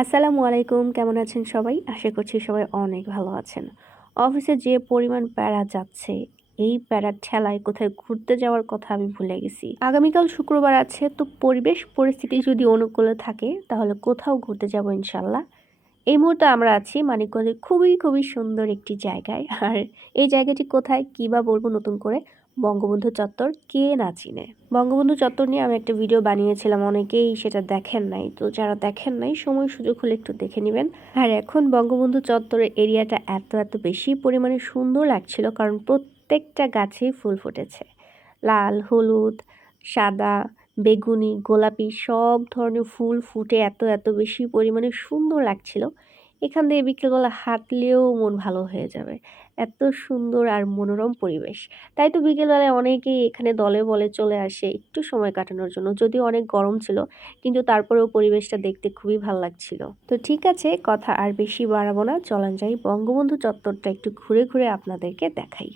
আসসালামু আলাইকুম, কেমন আছেন সবাই? আশা করছি সবাই অনেক ভালো আছেন। অফিসে যে পরিমাণ প্যারা যাচ্ছে, এই প্যারার ঠেলায় কোথায় ঘুরতে যাওয়ার কথা আমি ভুলে গেছি। আগামীকাল শুক্রবার আছে, তো পরিবেশ পরিস্থিতি যদি অনুকূলে থাকে, তাহলে কোথাও ঘুরতে যাব ইনশাল্লাহ। এই মুহূর্তে আমরা আছি মানিকগঞ্জের খুবই খুবই সুন্দর একটি জায়গায়। আর এই জায়গাটি কোথায়, কী বা বলব নতুন করে? বঙ্গবন্ধু চত্বর কে না চিনে? বঙ্গবন্ধু চত্বর নিয়ে আমি একটা ভিডিও বানিয়েছিলাম, অনেকেই সেটা দেখেন নাই। তো যারা দেখেন নাই, সময় সুযোগ হলে একটু দেখে নেবেন। আর এখন বঙ্গবন্ধু চত্বরের এরিয়াটা এত এত বেশি পরিমাণে সুন্দর লাগছিল, কারণ প্রত্যেকটা গাছেই ফুল ফুটেছে। লাল, হলুদ, সাদা, বেগুনি, গোলাপি, সব ধরনের ফুল ফুটে এত এত বেশি পরিমাণে সুন্দর লাগছিল। এখান দিয়ে বিকেলবেলা হাঁটলেও মন ভালো হয়ে যাবে। এত সুন্দর আর মনোরম পরিবেশ। তাই তো বিকেলবেলায় অনেকেই এখানে দলে বলে চলে আসে একটু সময় কাটানোর জন্য। যদিও অনেক গরম ছিল, কিন্তু তারপরেও পরিবেশটা দেখতে খুবই ভালো লাগছিল। তো ঠিক আছে, কথা আর বেশি বাড়াবো না। চলান যাই। বঙ্গবন্ধু চত্বরটা একটু ঘুরে ঘুরে আপনাদেরকে দেখাই।